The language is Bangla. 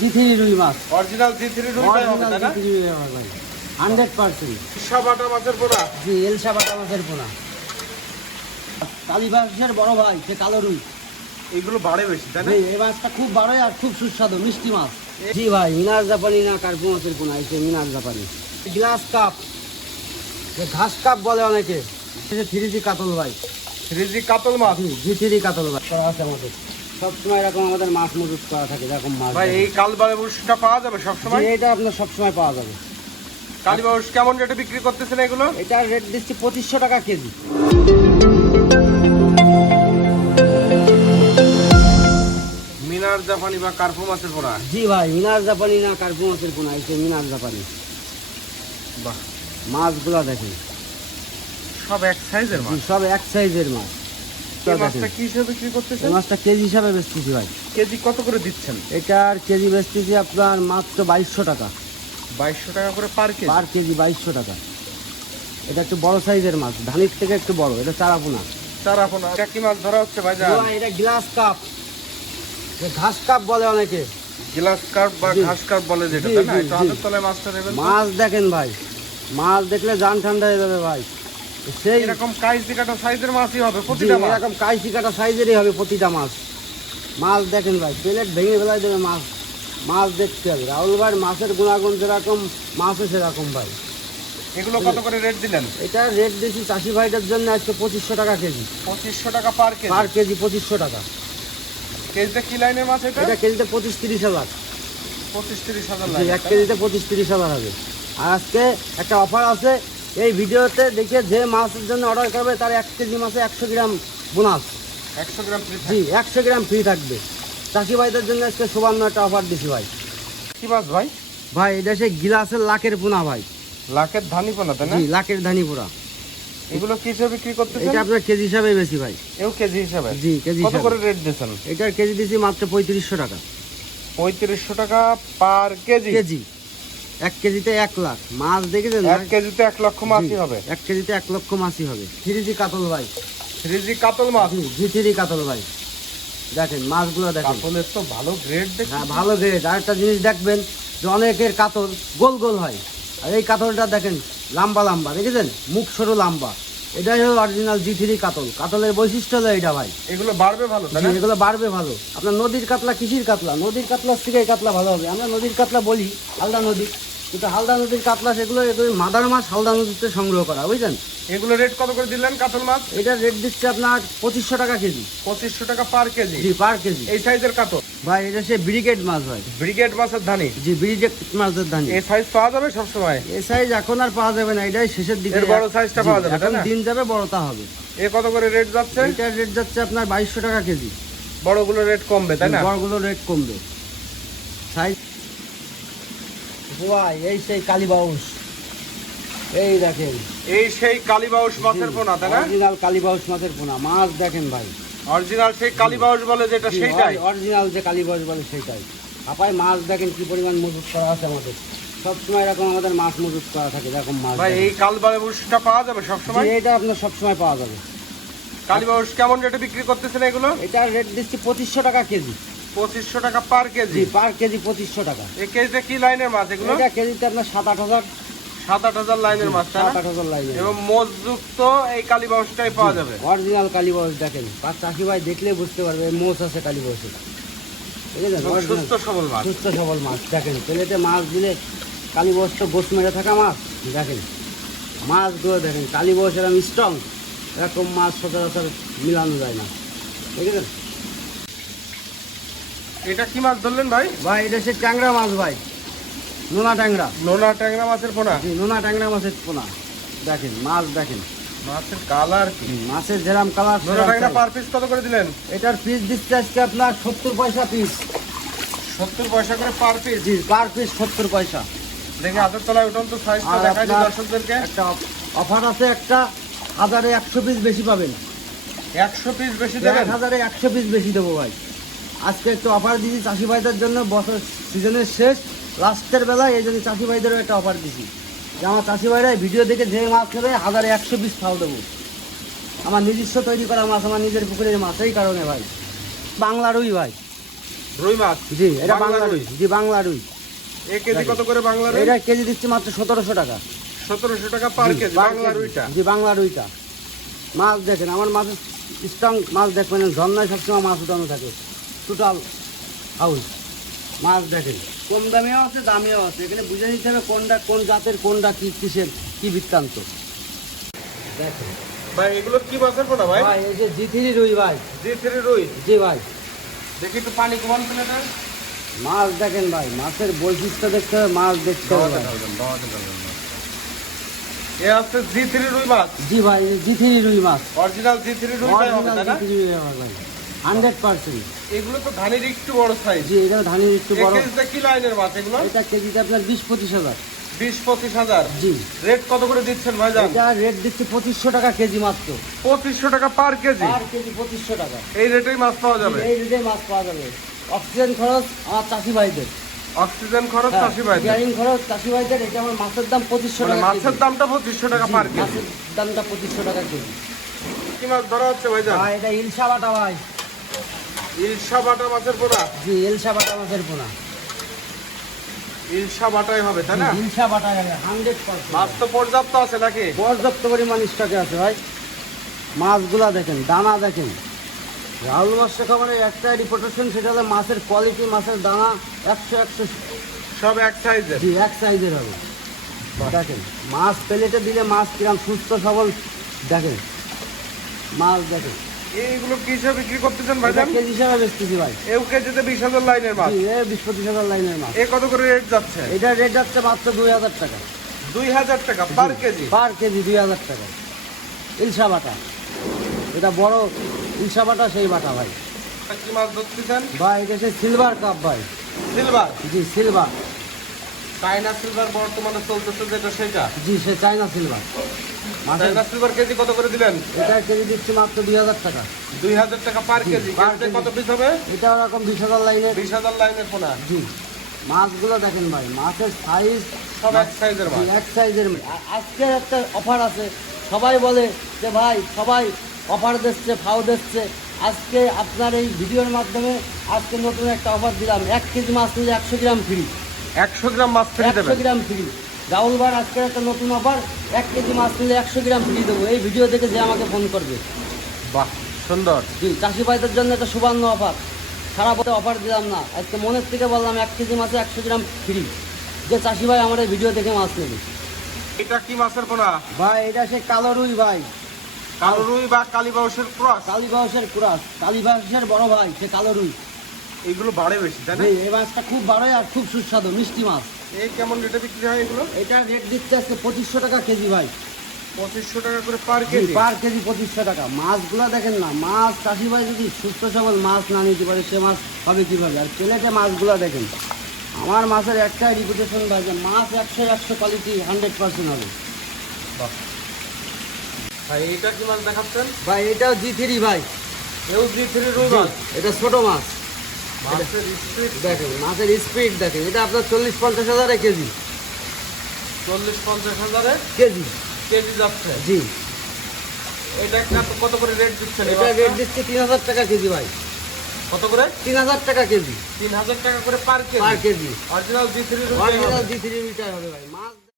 জিথিনি রুই মাছ। অরিজিনাল জি থ্রি রুই ভাই হবে তাই না? Hundred percent. সব মাছের পোড়া জি এলসা বাটা মাছের পোনা। কালীবাসের বড় ভাই সে কালো রুই। এগুলো বাড়ে বেশি তাই না? এই মাছটা খুব বড়ই আর খুব সুস্বাদু মিষ্টি মাছ। জি ভাই মিনার জাপানি না কার্পু মাছের পোনা এই মিনার জাপানি। গ্লাস কাপ ঘাস কাপ বলে অনেকে। থ্রি জি কাতল ভাই। থ্রিজি কাতল মাছ? জি জি থ্রি কাতল ভাই। আছে আমাদের। সবসময় এরকম আমাদের মাছ মজুত করা থাকে এরকম মাছ ভাই এই কালবারে বুসটা পাওয়া যাবে সব সময় জি, এটা আপনার সবসময় পাওয়া যাবে। কালীবাউস কেমন রেটে বিক্রি করতেছেন এগুলো? এটার রেট দিচ্ছি পঁচিশশো টাকা কেজি। মিনার জাপানি বা কার্পু মাছের পোড়া জি ভাই মিনার জাপানি না কার্পু মাছের পোনা এই মিনার জাপানি। বাহ। মাছগুলো দেখেন। সব এক সাইজের মাছ? সব এক সাইজের মাছ। মাছটা কি হিসেবে বিক্রি করতেছেন? মাছটা কেজি হিসাবে বেচতেছি ভাই। কেজি কত করে দিচ্ছেন? এটার কেজি বেচতেছি আপনার মাত্র বাইশশো টাকা। বাইশশো টাকা করে পার কেজি? পার কেজি বাইশশো টাকা। এটা একটু বড় সাইজের মাছ ধানির থেকে একটু বড়। এটা চারাপোনা। এটা কি মাছ ধরা হচ্ছে ভাই এটা গ্লাস কাপ। ঘাস কাপ বলে অনেকে। গ্লাস কার্প বা ঘাস কার্প বলে যেটা তাই না? জি, হাতের তলায় মাছটা নেবেন মাছ দেখেন ভাই। মাছ দেখলে জান ঠান্ডা হয়ে যাবে ভাই। সেই এরকম কাইজি কাটা সাইজের মাছই হবে প্রতিটা মাছ। এরকম কাটা সাইজেরই হবে প্রতিটা মাছ। মাছ দেখেন ভাই প্লেট ভেঙে ফেলাই দেবে মাছ। মাছ দেখতে হবে। রাহুল ভাই মাছের গুণাগুণ যেরকম মাছও সেরকম ভাই। এগুলো কত করে রেট দিলেন? এটা রেট দিয়েছি চাষি ভাইটার জন্য আজকে পঁচিশশো টাকা কেজি। পঁচিশশো টাকা পার কেজি? পার কেজি পঁচিশশো টাকা। কেজিতে কি লাইনের মাছ এটা? এটা কেজিতে পঁচিশ তিরিশ হাজার। পঁচিশ তিরিশ হাজার এক কেজিতে পঁচিশ তিরিশ হাজার হবে। আর আজকে একটা অফার আছে এই ভিডিওতে দেখে যে মাছের জন্য অর্ডার করবে তার এক কেজি মাছে একশো গ্রাম বোনাস। একশো গ্রাম জি একশো গ্রাম ফ্রি থাকবে। চাষি ভাইদের জন্য আজকে সুবর্ণ একটা অফার দিছি ভাই। কি মাছ ভাই? ভাই এটা সে গিলাসের লাখের পোনা ভাই। লাখের ধানি পোনা তাই না? জি লাখের ধানি পোড়া এগুলো কি হিসেবে বিক্রি করতেছেন এটা আপনার কেজি হিসাবে বেশি ভাই। এও কেজি হিসাবে? জি কেজি কত করে রেট দিয়েছেন? এটার কেজি দিছি মাত্র পঁয়ত্রিশশো টাকা। পঁয়ত্রিশশো টাকা পার কেজি? কেজি। এক কেজিতে এক লাখ। মাছ দেখেছেন এক কেজিতে এক লক্ষ মাছই হবে। এক কেজিতে এক লক্ষ মাছই হবে। থ্রি কাতল ভাই। থ্রিজি কাতল মাছ? জি থ্রি কাতল ভাই। দেখেন মাছগুলো দেখেন। কাতলের তো ভালো গ্রেড হ্যাঁ ভালো গ্রেড আর একটা জিনিস দেখবেন যে অনেকের কাতল গোল গোল হয়। আর এই কাতলটা দেখেন লম্বা লম্বা। দেখেছেন? মুখ সরু লম্বা। এটাই হলো অরিজিনাল জি থ্রি কাতল। কাতলের বৈশিষ্ট্য হলো এটা ভাই। এগুলো বাড়বে ভালো জি, এগুলো বাড়বে ভালো। আপনার নদীর কাতলা কৃষির কাতলা? নদীর কাতলার থেকে এই কাতলা ভালো হবে। আমরা নদীর কাতলা বলি আলদা নদী। কিন্তু হালদা নদীর কাতলা সেগুলো এগুলো মাদার মাছ হালদা নদীতে সংগ্রহ করা বুঝলেন? এগুলো রেট কত করে দিলেন কাতল মাছ? এটার রেট দিচ্ছে আপনার পঁচিশশো টাকা কেজি। পঁচিশশো টাকা পার কেজি। জি পার কেজি। এই সাইজের কাতল? ভাই এটা সে ব্রিগেড মাছ ভাই। ব্রিগেড মাছের ধানি? জি ব্রিগেড মাছের ধান। এই সাইজ পাওয়া যাবে সবসময়? এই সাইজ এখন আর পাওয়া যাবে না এটাই শেষের দিকে। বড় সাইজটা পাওয়া যাবে, এখন দিন যাবে বড়টা হবে। এ কত করে রেট যাচ্ছে? এটার রেট যাচ্ছে আপনার বাইশশো টাকা কেজি। বড়গুলো রেট কমবে তাই না? বড়গুলো রেট কমবে। সাইজ ভাই এই সেই কালীবাউস এই দেখেন। এই সেই কালীবাউস মাছের পোনা তাই না? অরিজিনাল কালীবাউস মাছের পোনা। মাছ দেখেন ভাই। অরিজিনাল সেই কালীবাউস বলে যেটা সেইটাই? অরিজিনাল যে কালীবাউস বলে সেইটাই। আপায় মাছ দেখেন কি পরিমাণ মজুত করা আছে আমাদের। সবসময় এরকম আমাদের মাছ মজুত করা থাকে এরকম মাছ ভাই এই কালবারে বুসটা পাওয়া যাবে সব সময় জি, এটা আপনার সবসময় পাওয়া যাবে। কালীবাউস কেমন রেটে বিক্রি করতেছেন এগুলো? এটার রেট দিচ্ছি পঁচিশশো টাকা কেজি। পঁচিশশো টাকা পার কেজি। পার কেজি পঁচিশশো টাকা। এই কেজিতে কি লাইনের মাছ এগুলো? এটা কেজিতে আপনার সাত আট হাজার। সাত আট হাজার লাইনের মাছ সাত আট হাজার লাইনে এবং মজযুক্ত এই কালীবাউসটাই পাওয়া যাবে। অরিজিনাল কালীবাউস দেখেন। আর চাষি ভাই দেখলে বুঝতে পারবে মোষ আছে কালীবাউসে সুস্থ সবল মাছ। সুস্থ সবল মাছ দেখেন। প্লেটে মাছ দিলে কালীবাউস তো গোস মেরে থাকা মাছ দেখেন। মাছগুলো দেখেন কালীবাউস এরকম স্ট্রং এরকম মাছ সচরাচর মিলানো যায় না। দেখেছেন এটা কি মাছ ধরলেন ভাই? ভাই এটা সে ট্যাংরা মাছ ভাই। নোনা ট্যাংরা। নোনা ট্যাংরা মাছের পোনা? জি নোনা ট্যাংরা মাছের পোনা। দেখেন মাছ দেখেন। মাছের কালার কি? মাছের যেরাম কালার নোনা ট্যাংরা পার পিস কত করে দিলেন? এটার পিস দিচ্ছে আজকে আপনার সত্তর পয়সা পিস সত্তর পয়সা করে পার পিস জি পার পিস সত্তর পয়সা। দেখে হাতের তলায় উঠুন তো সাইজটা দেখাই দিই দর্শকদেরকে। একটা অফার আছে একটা হাজারে একশো পিস বেশি পাবেন। একশো পিস বেশি দেবেন? হাজারে একশো পিস বেশি দেবো ভাই। আজকে একটু অফার দিয়েছি চাষি ভাইদের জন্য বছর সিজনের শেষ লাস্টের বেলায় এই জন্য চাষি ভাইদেরও একটা অফার দিছি যে আমার চাষি ভাইরা ভিডিও দেখে যে মাছ নেবে হাজারে একশো পিস ফাল দেবো। আমার নিজস্ব তৈরি করা মাছ আমার নিজের পুকুরের মাছ এই কারণে ভাই। বাংলা রুই ভাই। রুই মাছ? জি এটা বাংলা বাংলা রুই? জি বাংলা রুই। এ কেজি কত করে বাংলা রুই? এটা কেজি দিচ্ছি মাত্র সতেরোশো টাকা। সতেরোশো টাকা পার কেজি বাংলা রুইটা? জি বাংলা রুইটা। মাছ দেখেন আমার মাছের স্ট্রং মাছ দেখবেন ঝর্ণায় সবসময় মাছ উঠানো থাকে। টোটাল হাউস মাছ দেখেন। কম দামেও আছে দামেও আছে। এখানে বুঝে নিতে হবে কোনটা কোন জাতের কোনটা কি কিসের কি বৃত্তান্ত। দেখেন। ভাই এগুলো কি মাছের পোনা ভাই? ভাই এই যে জিথিরি রুই ভাই। জি থ্রি রুই? জি ভাই। দেখি একটু পানি কমান প্লেটার মাছ দেখেন ভাই মাছের বৈশিষ্ট্য দেখতে হবে মাছ দেখতে হবে এ আছে জি থ্রি রুই মাছ? জি ভাই এই জিথিরি রুই মাছ। অরিজিনাল জি থ্রি রুই না? Hundred percent. এগুলো তো ধানের একটু বড় সাইজ জি এটা ধানের একটু এক বড় কি লাইনের মাছ এগুলো? এটা কেজিতে আপনার বিশ পঁচিশ হাজার। বিশ পঁচিশ হাজার? জি। রেট কত করে দিচ্ছেন ভাই এটা রেট দিচ্ছি পঁচিশশো টাকা কেজি মাত্র। পঁচিশশো টাকা পার কেজি? পার কেজি পঁচিশশো টাকা। এই রেটেই মাছ পাওয়া যাবে? এই রেটে মাছ পাওয়া যাবে। অক্সিজেন খরচ আমার চাষি ভাইদের অক্সিজেন খরচ চাষি ভাই গ্যারিং খরচ চাষি ভাইদের এটা আমার মাছের দাম পঁচিশশো মানে টাকা মাছের দামটা পঁচিশশো টাকা পার কেজি। মাছের দামটা পঁচিশশো টাকা কেজি। কি মাছ ধরা হচ্ছে ভাই জান ভাই এটা ইলশা বাটা ভাই। ইলশা বাটা মাছের পোনা? জি ইলশা বাটা মাছের পোনা। ইলশা বাটাই হবে তাই না? ইলশা বাটা হান্ড্রেড পার্সেন্ট মাছ তো পর্যাপ্ত আছে নাকি? পর্যাপ্ত পরিমাণ স্টকে আছে ভাই। মাছগুলা দেখেন দানা দেখেন। রাহুল মাছটা খাবারের একটা রিপোর্টেশন সেটা হলো মাছের কোয়ালিটি মাছের দানা একশো একশো। সব এক সাইজের জি এক সাইজের হবে। দেখেন মাছ প্লেটে দিলে মাছ কিরম সুস্থ সবল দেখেন। মাছ দেখেন। এইগুলো কি হিসাবে বিক্রি করতেছেন ভাই এটা কেজি হিসাবে বেচতেছি ভাই। এও কেজিতে বিশ হাজার লাইনের মাছ বিশ পঁচিশ হাজার লাইনের মাছ এ কত করে রেট যাচ্ছে? এটা রেট যাচ্ছে মাত্র দুই হাজার টাকা। দুই হাজার টাকা পার কেজি? পার কেজি দুই হাজার টাকা। ইলশা বাটা। এটা বড় ইলশা বাটা সেই বাটা ভাই। কি মাছ ধরতেছেন? ভাই এটা হচ্ছে সিলভার কাপ ভাই। সিলভার? জি সিলভার। চাইনা সিলভার বর্তমানে চলতেছে যেটা সেটা? জি সে চায়না সিলভার। সিলভার কেজি কত করে দিলেন? এটা কেজি দিচ্ছি মাত্র দুই হাজার টাকা। দুই হাজার টাকা পার কেজি। কত পিস হবে? এটা ওরকম বিশ হাজার লাইনের বিশ হাজার লাইনের পোনা। জি। মাছগুলো দেখেন ভাই মাছের সাইজ সব এক সাইজের মাছ। এক সাইজের আজকে একটা অফার আছে। সবাই বলে যে ভাই সবাই অফার দিচ্ছে ফাও দিচ্ছে। আজকে আপনার এই ভিডিওর মাধ্যমে আজকে নতুন একটা অফার দিলাম। এক কেজি মাছ নিলে একশো গ্রাম ফ্রি একশো গ্রাম মাছ ফ্রি একশো গ্রাম ফ্রি রাহুল ভাই আজকে একটা নতুন অফার এক কেজি মাছ নিলে একশো গ্রাম ফ্রি দেবো। এই ভিডিও দেখে যে আমাকে ফোন করবে। বাহ সুন্দর। জি চাষি ভাইদের জন্য একটা সুবর্ণ অফার সারা পথে অফার দিলাম না। আজকে মনের থেকে বললাম এক কেজি মাছে একশো গ্রাম ফ্রি। যে চাষি ভাই আমার এই ভিডিও দেখে মাছ নেবে। এটা কি মাছের পোনা? ভাই এটা সে কালো রুই ভাই। কালো রুই বা কালীবাউসের ক্রস? কালীবাউসের কুরাস। কালীবাউসের বড় ভাই সে কালো রুই। এগুলো বাড়ে বেশি তাই না? এই মাছটা খুব বড়ই আর খুব সুস্বাদু মিষ্টি মাছ। এই কেমন রেটে বিক্রি হয় এগুলো? এটা রেট দিচ্ছে আজকে পঁচিশশো টাকা কেজি ভাই। পঁচিশশো টাকা করে পার কেজি? পার কেজি পঁচিশশো টাকা। মাছগুলো দেখেন না মাছ চাষি ভাই যদি সুস্থ সবল মাছ না নিতে পারে সে মাছ হবে কীভাবে? আর প্লেটে মাছগুলো দেখেন আমার মাছের একটাই রিপুটেশন ভাই যে মাছ একশো একশো কোয়ালিটি হান্ড্রেড পার্সেন্ট হবে। ভাই এইটা কি মাছ দেখাচ্ছেন? ভাই এটাও জি থ্রি ভাই। এও জি থ্রি রুই মাছ এটা ছোট মাছ। দেখেন মাছের স্পিড দেখেন এটা আপনার চল্লিশ পঞ্চাশ হাজারে কেজি। চল্লিশ পঞ্চাশ হাজারে কেজি। কেজি যাচ্ছে। জি। এটা কত করে রেট দিচ্ছেন এটা রেট দিচ্ছে তিন হাজার টাকা কেজি ভাই। কত করে? তিন হাজার টাকা কেজি। তিন হাজার টাকা করে per per kg. Kg original G three original G three metre হবে ভাই।